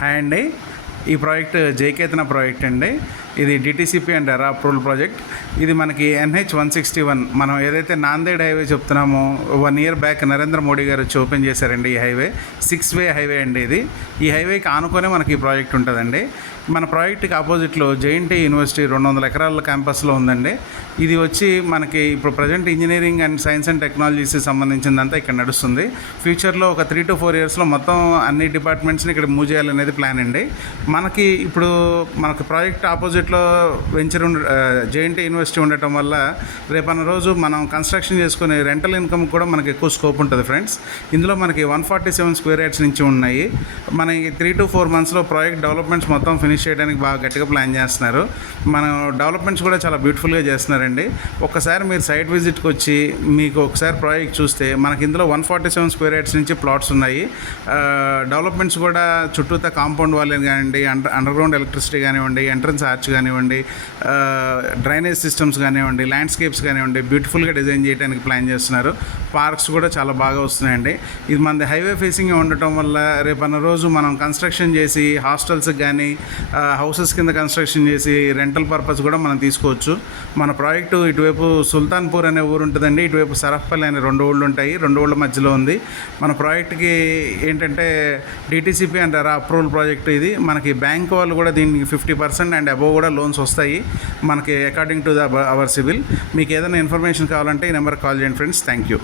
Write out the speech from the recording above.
Hi అండి. ఈ project జైకేతన project అండి. ఇది DTCP and RERA approval project. ఇది మనకి NH-161 మనం ఏదైతే నాందేడ్ హైవే చెప్తున్నామో 1 year బ్యాక్ నరేంద్ర మోడీ గారు వచ్చి ఓపెన్ చేశారండి. ఈ హైవే 6-way హైవే అండి. ఈ హైవేకి ఆనుకొనే మనకి ఈ ప్రాజెక్ట్ ఉంటుందండి. మన ప్రాజెక్ట్కి ఆపోజిట్లో జేఎన్టీ యూనివర్సిటీ 200 ఎకరాల క్యాంపస్లో ఉందండి. ఇది వచ్చి మనకి ఇప్పుడు present engineering and science and టెక్నాలజీస్కి సంబంధించిందంతా ఇక్కడ నడుస్తుంది. ఫ్యూచర్లో ఒక 3 to 4 yearsలో మొత్తం అన్ని డిపార్ట్మెంట్స్ని ఇక్కడ మూవ్ చేయాలనేది ప్లాన్ అండి. మనకి ఇప్పుడు మనకు ప్రాజెక్ట్ ఆపోజిట్లో జేఎన్టీ యూనివర్సిటీ ఉండటం వల్ల రేపన్న రోజు మనం కన్స్ట్రక్షన్ చేసుకునే రెంటల్ ఇన్కమ్ కూడా మనకి ఎక్కువ స్కోప్ ఉంటుంది ఫ్రెండ్స్. ఇందులో మనకి 147 square yards నుంచి ఉన్నాయి. మనకి 3 to 4 monthsలో ప్రాజెక్ట్ డెవలప్మెంట్స్ మొత్తం ఫినిష్ చేయడానికి బాగా గట్టిగా ప్లాన్ చేస్తున్నారు. మనం డెవలప్మెంట్స్ కూడా చాలా బ్యూటిఫుల్గా చేస్తున్నారండి. ఒక్కసారి మీరు సైట్ విజిట్కి వచ్చి మీకు ఒకసారి ప్రాజెక్ట్ చూస్తే మనకి ఇందులో 147 square yards నుంచి ప్లాట్స్ ఉన్నాయి. డెవలప్మెంట్స్ కూడా చుట్టూతా కాంపౌండ్ వాల్ కానివ్వండి, అండర్గ్రౌండ్ ఎలక్ట్రిసిటీ కానివ్వండి, ఎంట్రన్స్ ఆర్చ్ కానివ్వండి, డ్రైనేజ్ సిస్టమ్స్ కానివ్వండి, ల్యాండ్స్కేప్స్ కానివ్వండి బ్యూటిఫుల్గా డిజైన్ చేయడానికి ప్లాన్ చేస్తున్నారు. పార్క్స్ కూడా చాలా బాగా వస్తున్నాయండి. ఇది మనది హైవే ఫేసింగ్ ఉండటం వల్ల రేపన్న రోజు మనం కన్స్ట్రక్షన్ చేసి హాస్టల్స్కి కానీ హౌసెస్ కింద కన్స్ట్రక్షన్ చేసి రెంటల్ పర్పస్ కూడా మనం తీసుకోవచ్చు. మన ప్రాజెక్టు ఇటువైపు సుల్తాన్పూర్ అనే ఊరు ఉంటుందండి, ఇటువైపు సరఫ్పల్లి అనే 2 ఊళ్ళు ఉంటాయి. 2 ఊళ్ళ మధ్యలో ఉంది. మన ప్రాజెక్ట్కి ఏంటంటే DTCP and RERA approval project. ఇది మనకి బ్యాంక్ వాళ్ళు కూడా దీనికి 50% అండ్ అబోవ్ కూడా లోన్స్ వస్తాయి మనకి అకార్డింగ్ టు అవర్ సివిల్. మీకు ఏదైనా ఇన్ఫర్మేషన్ కావాలంటే ఈ నెంబర్కి కాల్ చేయండి ఫ్రెండ్స్. Thank you.